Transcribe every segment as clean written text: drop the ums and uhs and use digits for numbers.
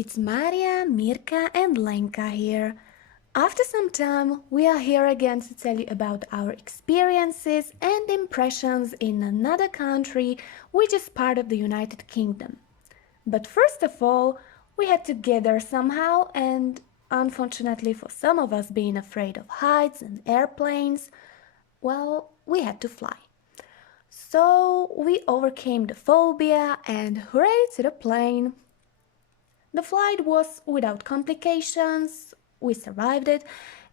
It's Maria, Mirka and Lenka here. After some time, we are here again to tell you about our experiences and impressions in another country which is part of the United Kingdom. But first of all, we had to gather somehow, and unfortunately for some of us being afraid of heights and airplanes, well, we had to fly. So we overcame the phobia and hooray to the plane. The flight was without complications, we survived it,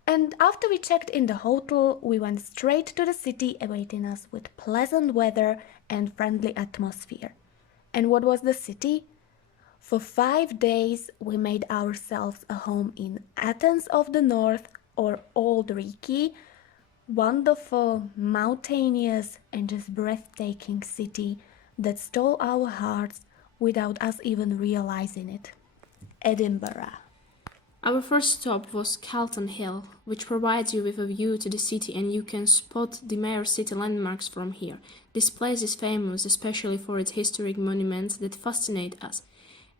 and after we checked in the hotel, we went straight to the city awaiting us with pleasant weather and friendly atmosphere. And what was the city? For 5 days, we made ourselves a home in Athens of the North, or Old Riki, wonderful, mountainous, and just breathtaking city that stole our hearts without us even realizing it. Edinburgh. Our first stop was Calton Hill, which provides you with a view to the city and you can spot the major city landmarks from here. This place is famous especially for its historic monuments that fascinate us,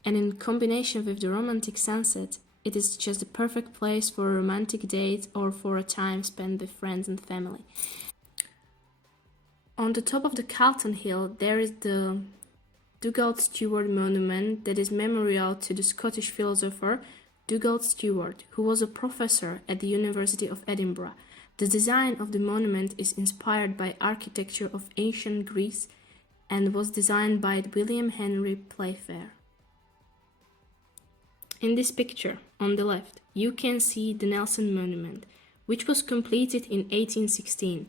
and in combination with the romantic sunset, it is just the perfect place for a romantic date or for a time spent with friends and family. On the top of the Calton Hill, there is the Dugald Stewart monument that is memorial to the Scottish philosopher Dugald Stewart, who was a professor at the University of Edinburgh. The design of the monument is inspired by architecture of ancient Greece and was designed by William Henry Playfair. In this picture, on the left, you can see the Nelson Monument, which was completed in 1816,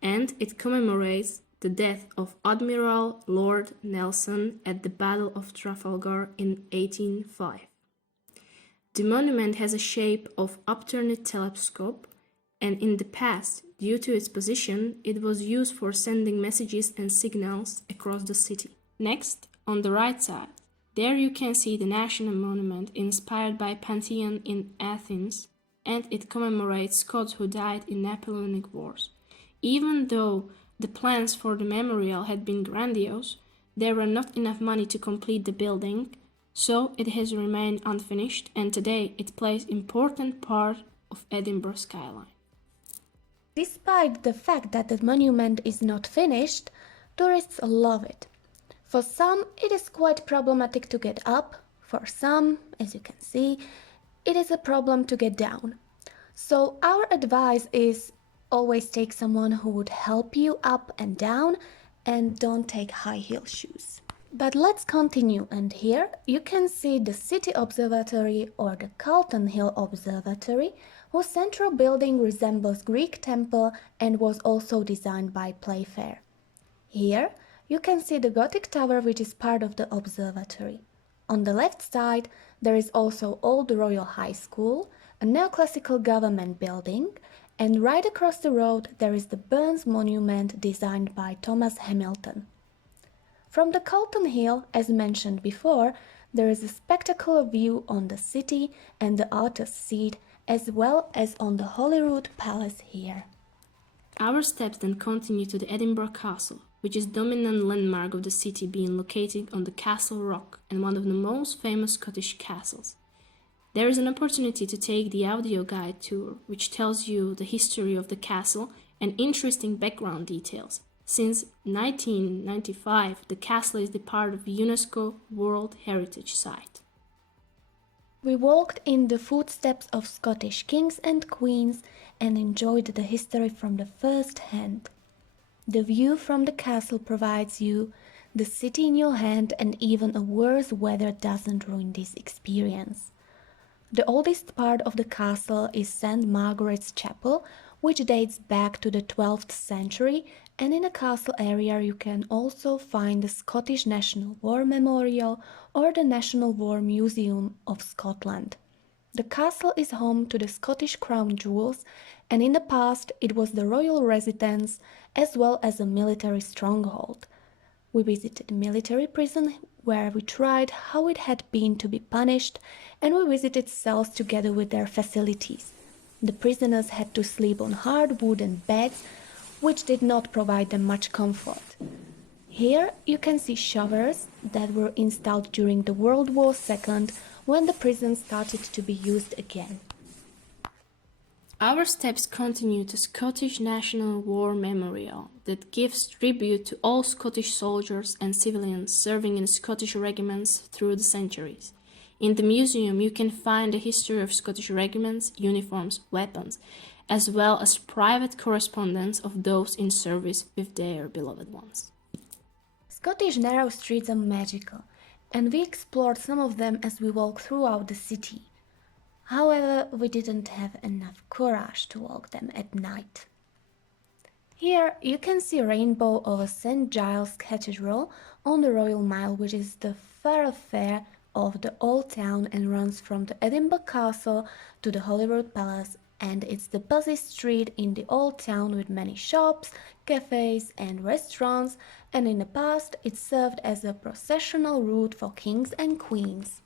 and it commemorates the death of Admiral Lord Nelson at the Battle of Trafalgar in 1805. The monument has a shape of upturned telescope, and in the past, due to its position, it was used for sending messages and signals across the city. Next, on the right side, there you can see the National Monument inspired by Pantheon in Athens, and it commemorates Scots who died in Napoleonic Wars. Even though the plans for the memorial had been grandiose, there were not enough money to complete the building, so it has remained unfinished, and today it plays an important part of Edinburgh's skyline. Despite the fact that the monument is not finished, tourists love it. For some, it is quite problematic to get up. For some, as you can see, it is a problem to get down. So our advice is always take someone who would help you up and down, and don't take high heel shoes. But let's continue, and here you can see the City Observatory or the Calton Hill Observatory, whose central building resembles Greek temple and was also designed by Playfair. Here you can see the Gothic tower which is part of the observatory. On the left side there is also Old Royal High School, a neoclassical government building, and right across the road there is the Burns Monument designed by Thomas Hamilton. From the Calton Hill, as mentioned before, there is a spectacular view on the city and the artist's seat, as well as on the Holyrood Palace here. Our steps then continue to the Edinburgh Castle, which is the dominant landmark of the city, being located on the Castle Rock and one of the most famous Scottish castles. There is an opportunity to take the audio guide tour, which tells you the history of the castle and interesting background details. Since 1995, the castle is the part of UNESCO World Heritage Site. We walked in the footsteps of Scottish kings and queens and enjoyed the history from the first hand. The view from the castle provides you the city in your hand, and even a worse weather doesn't ruin this experience. The oldest part of the castle is St. Margaret's Chapel, which dates back to the 12th century, and in the castle area you can also find the Scottish National War Memorial or the National War Museum of Scotland. The castle is home to the Scottish crown jewels, and in the past it was the royal residence as well as a military stronghold. We visited a military prison where we tried how it had been to be punished, and we visited cells together with their facilities. The prisoners had to sleep on hard wooden beds, which did not provide them much comfort. Here you can see showers that were installed during the World War II when the prison started to be used again. Our steps continue to Scottish National War Memorial that gives tribute to all Scottish soldiers and civilians serving in Scottish regiments through the centuries. In the museum you can find the history of Scottish regiments, uniforms, weapons, as well as private correspondence of those in service with their beloved ones. Scottish narrow streets are magical, and we explored some of them as we walked throughout the city. However, we didn't have enough courage to walk them at night. Here you can see a rainbow over St. Giles Cathedral on the Royal Mile, which is the thoroughfare of the old town and runs from the Edinburgh Castle to the Holyrood Palace, and it's the busy street in the old town with many shops, cafes and restaurants, and in the past it served as a processional route for kings and queens.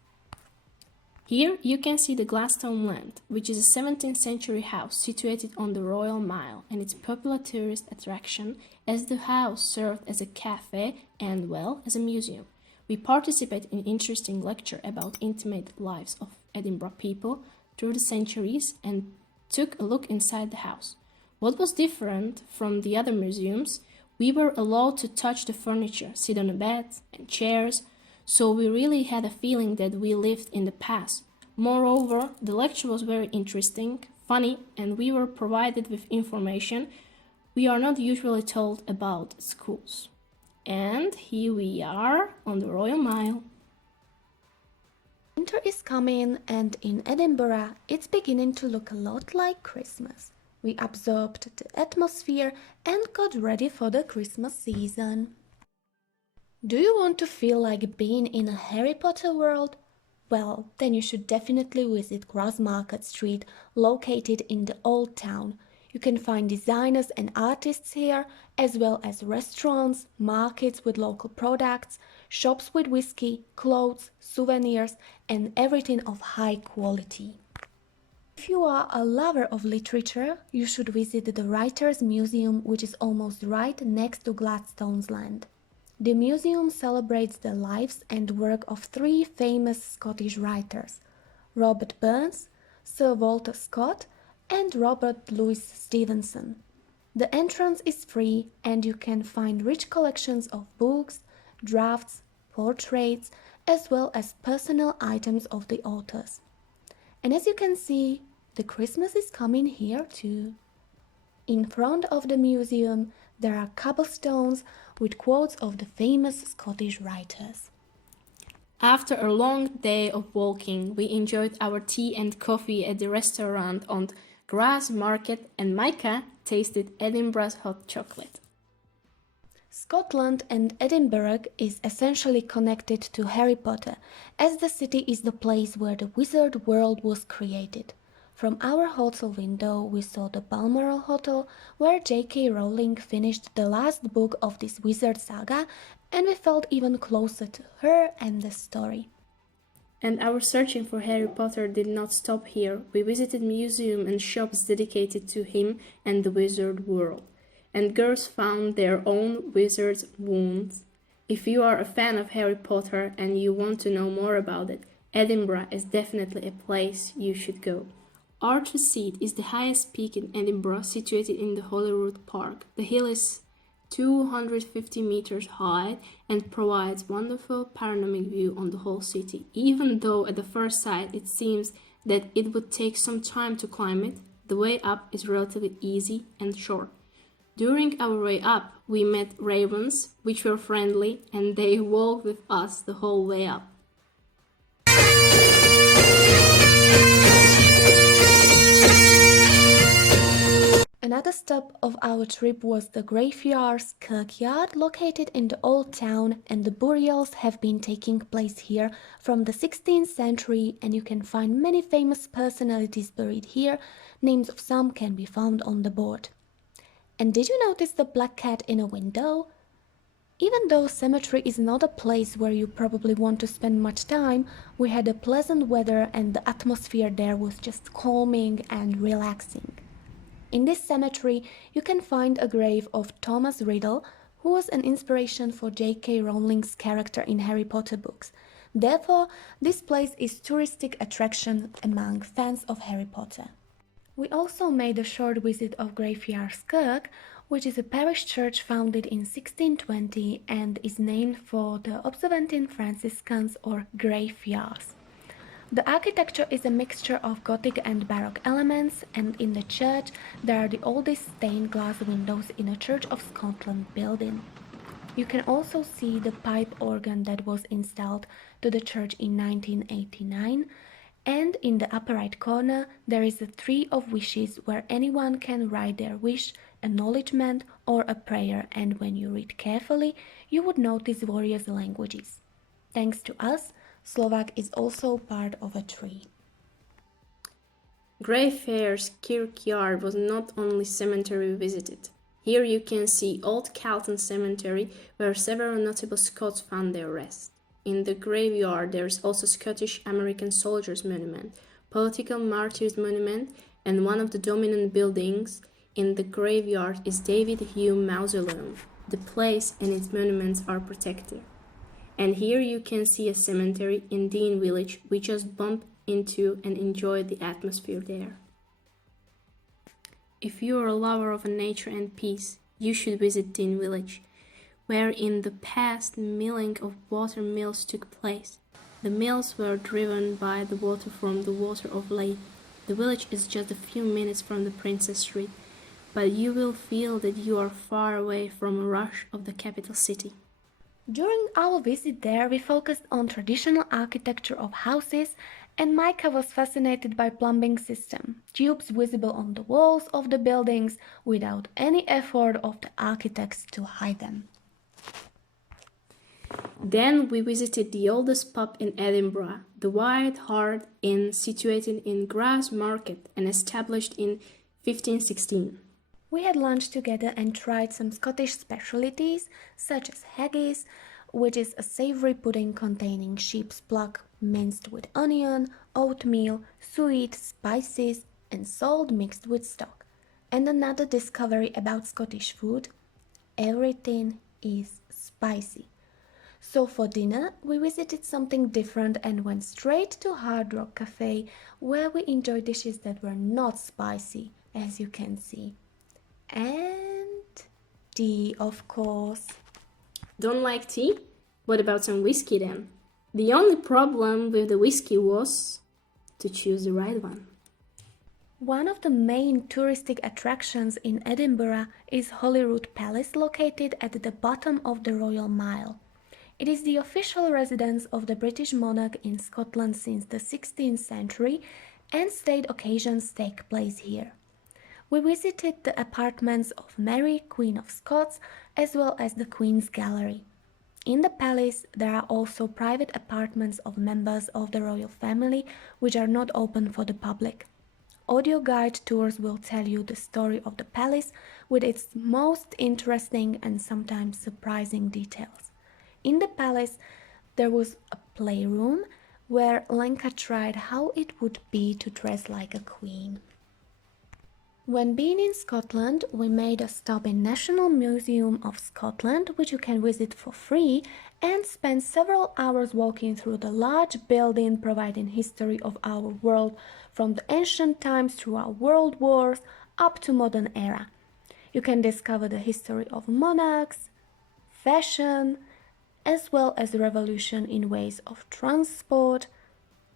Here you can see the Gladstone Land, which is a 17th century house situated on the Royal Mile, and it's a popular tourist attraction as the house served as a cafe and, well, as a museum. We participate in interesting lecture about intimate lives of Edinburgh people through the centuries and took a look inside the house. What was different from the other museums, we were allowed to touch the furniture, sit on the beds and chairs, so we really had a feeling that we lived in the past. Moreover, the lecture was very interesting, funny, and we were provided with information we are not usually told about at schools. And here we are on the Royal Mile. Winter is coming, and in Edinburgh it's beginning to look a lot like Christmas. We absorbed the atmosphere and got ready for the Christmas season. Do you want to feel like being in a Harry Potter world? Well, then you should definitely visit Grassmarket Street, located in the Old Town. You can find designers and artists here, as well as restaurants, markets with local products, shops with whiskey, clothes, souvenirs, and everything of high quality. If you are a lover of literature, you should visit the Writers' Museum, which is almost right next to Gladstone's Land. The museum celebrates the lives and work of three famous Scottish writers, Robert Burns, Sir Walter Scott, and Robert Louis Stevenson. The entrance is free and you can find rich collections of books, drafts, portraits, as well as personal items of the authors. And as you can see, the Christmas is coming here too. In front of the museum, there are cobblestones with quotes of the famous Scottish writers. After a long day of walking, we enjoyed our tea and coffee at the restaurant on Grassmarket, and Micah tasted Edinburgh's hot chocolate. Scotland and Edinburgh is essentially connected to Harry Potter, as the city is the place where the wizard world was created. From our hotel window we saw the Balmoral Hotel, where J.K. Rowling finished the last book of this wizard saga, and we felt even closer to her and the story. And our searching for Harry Potter did not stop here. We visited museums and shops dedicated to him and the wizard world. And girls found their own wizard's wands. If you are a fan of Harry Potter and you want to know more about it, Edinburgh is definitely a place you should go. Archer's Seat is the highest peak in Edinburgh, situated in the Holyrood Park. The hill is 250 meters high and provides wonderful panoramic view on the whole city. Even though at the first sight it seems that it would take some time to climb it, the way up is relatively easy and short. During our way up, we met ravens, which were friendly, and they walked with us the whole way up. Another stop of our trip was the Graveyards Kirkyard, located in the Old Town, and the burials have been taking place here from the 16th century, and you can find many famous personalities buried here. Names of some can be found on the board. And did you notice the black cat in a window? Even though cemetery is not a place where you probably want to spend much time, we had a pleasant weather and the atmosphere there was just calming and relaxing. In this cemetery, you can find a grave of Thomas Riddle, who was an inspiration for J.K. Rowling's character in Harry Potter books. Therefore, this place is touristic attraction among fans of Harry Potter. We also made a short visit of Graveyard Kirk, which is a parish church founded in 1620 and is named for the Observantine Franciscans or graveyards. The architecture is a mixture of Gothic and Baroque elements, and in the church there are the oldest stained glass windows in a Church of Scotland building. You can also see the pipe organ that was installed to the church in 1989, and in the upper right corner there is a tree of wishes where anyone can write their wish, acknowledgement or a prayer, and when you read carefully you would notice various languages. Thanks to us, Slovak is also part of a tree. Greyfriars Kirkyard was not only cemetery we visited. Here you can see Old Calton Cemetery, where several notable Scots found their rest. In the graveyard there is also Scottish-American Soldiers Monument, Political Martyrs Monument, and one of the dominant buildings in the graveyard is David Hume Mausoleum. The place and its monuments are protected. And here you can see a cemetery in Dean Village. We just bumped into and enjoyed the atmosphere there. If you are a lover of nature and peace, you should visit Dean Village, where in the past milling of water mills took place. The mills were driven by the water from the Water of Leigh. The village is just a few minutes from the Princess Street, but you will feel that you are far away from a rush of the capital city. During our visit there, we focused on traditional architecture of houses, and Micah was fascinated by plumbing system, tubes visible on the walls of the buildings without any effort of the architects to hide them. Then we visited the oldest pub in Edinburgh, the White Hart Inn, situated in Grassmarket and established in 1516. We had lunch together and tried some Scottish specialties such as haggis, which is a savory pudding containing sheep's pluck minced with onion, oatmeal, sweet spices and salt mixed with stock. And another discovery about Scottish food: everything is spicy. So for dinner we visited something different and went straight to Hard Rock Cafe, where we enjoyed dishes that were not spicy, as you can see. And tea, of course. Don't like tea? What about some whiskey then? The only problem with the whiskey was to choose the right one. One of the main touristic attractions in Edinburgh is Holyrood Palace, located at the bottom of the Royal Mile. It is the official residence of the British monarch in Scotland since the 16th century, and state occasions take place here. We visited the apartments of Mary, Queen of Scots, as well as the Queen's Gallery. In the palace there are also private apartments of members of the royal family, which are not open for the public. Audio guide tours will tell you the story of the palace with its most interesting and sometimes surprising details. In the palace there was a playroom where Lenka tried how it would be to dress like a queen. When being in Scotland, we made a stop in National Museum of Scotland, which you can visit for free, and spend several hours walking through the large building, providing history of our world from the ancient times through our world wars up to modern era. You can discover the history of monarchs, fashion, as well as revolution in ways of transport,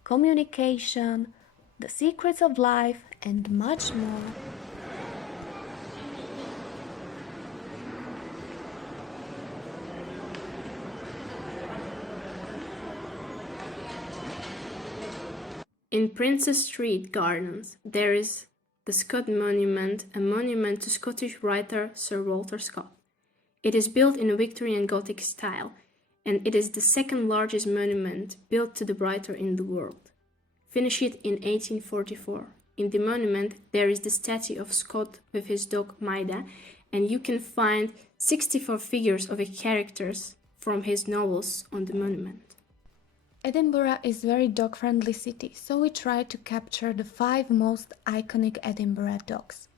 communication, the secrets of life, and much more. In Princess Street Gardens, there is the Scott Monument, a monument to Scottish writer Sir Walter Scott. It is built in a Victorian Gothic style, and it is the second largest monument built to the writer in the world. Finished in 1844. In the monument, there is the statue of Scott with his dog Maida, and you can find 64 figures of characters from his novels on the monument. Edinburgh is a very dog-friendly city, so we tried to capture the 5 most iconic Edinburgh dogs.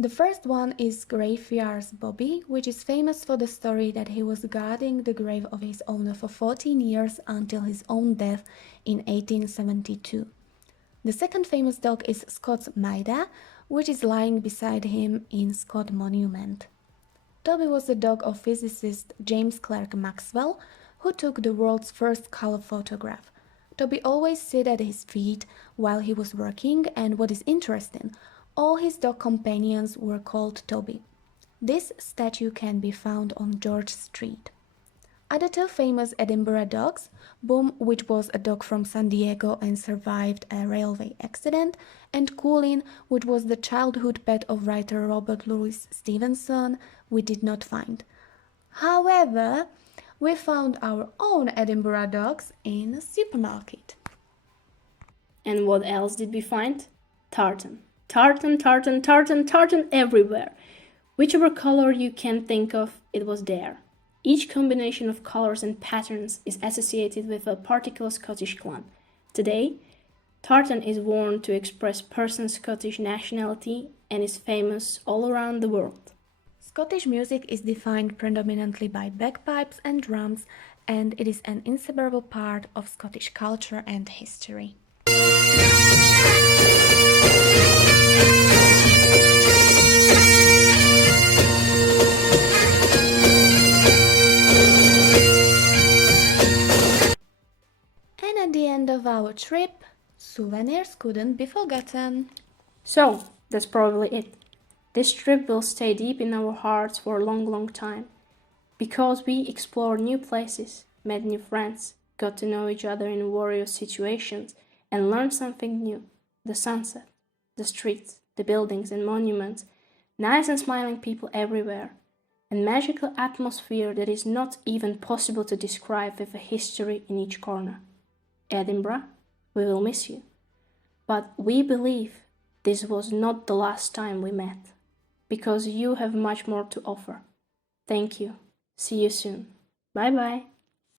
The first one is Graveyard's Bobby, which is famous for the story that he was guarding the grave of his owner for 14 years until his own death in 1872. The second famous dog is Scott's Maida, which is lying beside him in Scott Monument. Toby was the dog of physicist James Clerk Maxwell, who took the world's first color photograph. Toby always sat at his feet while he was working, and what is interesting, all his dog companions were called Toby. This statue can be found on George Street. Other two famous Edinburgh dogs, Boom, which was a dog from San Diego and survived a railway accident, and Coolin, which was the childhood pet of writer Robert Louis Stevenson, we did not find. However, we found our own Edinburgh dogs in a supermarket. And what else did we find? Tartan. Tartan, tartan, tartan, tartan everywhere. Whichever color you can think of, it was there. Each combination of colors and patterns is associated with a particular Scottish clan. Today, tartan is worn to express person's Scottish nationality and is famous all around the world. Scottish music is defined predominantly by bagpipes and drums, and it is an inseparable part of Scottish culture and history. And at the end of our trip, souvenirs couldn't be forgotten. So, that's probably it. This trip will stay deep in our hearts for a long, long time. Because we explored new places, met new friends, got to know each other in various situations, and learned something new. The sunset, the streets, the buildings and monuments, nice and smiling people everywhere, a magical atmosphere that is not even possible to describe with a history in each corner. Edinburgh, we will miss you. But we believe this was not the last time we met, because you have much more to offer. Thank you. See you soon. Bye bye.